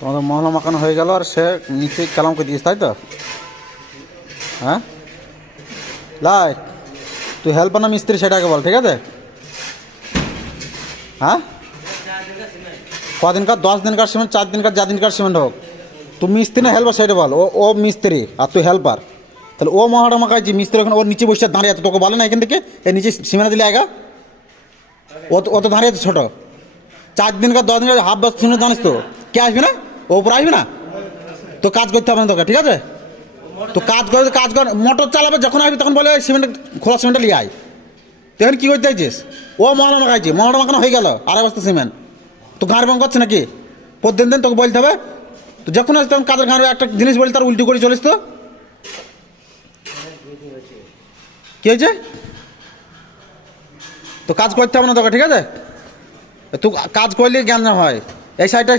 তোমাদের মহলা মাখানো হয়ে গেল আর সে নিচে কালাম করে দিয়েছে, তাই তো? হ্যাঁ লাই, তুই হেল্পার না মিস্ত্রি সেটা আগে বল, ঠিক আছে? হ্যাঁ, কদিনকার? 10 দিনকার সিমেন্ট, 4 দিনকার, যা দিনকার সিমেন্ট হোক, তুই মিস্ত্রি না হেল্পার সেটা বল। ও মিস্ত্রি আর তুই হেল্পার, তাহলে ও মহাটা মাখাইছি, মিস্ত্রি ওখানে ওর নিচে বসে দাঁড়িয়ে আছে, তোকে বলে না এখান থেকে এই নিচে সিমেন্ট দিলে আগা? ও তো দাঁড়িয়ে আছে ছোটো। 4 দিনকার 10 দিনকার হাফ বাস সিমেন্ট জানিস তো, কে আসবে না? ও উপরে আসবে না? তো কাজ করতে হবে না তোকে, ঠিক আছে? তো কাজ কর, মোটর চালাবে, যখন আসবি তখন বলে সিমেন্ট, খোলা সিমেন্টটা লিয়ে আয়। তুই এখন কী করতে চাইছিস? ও মহড়া মাখাইছি, মহড়া মাখানো হয়ে গেল, 2.5 বস্তা সিমেন্ট। তো ঘাড় ভাঙ করছে নাকি? প্রতিদিন তোকে বলতে হবে। তো যখন আসে তখন কাজের ঘাড়ে একটা জিনিস বলি তার উল্টো করে চলিস। তো কী হয়েছে? তো কাজ করতে হবে না তোকে, ঠিক আছে? তুই কাজ করলে জ্ঞান হয়। এই সাইডটা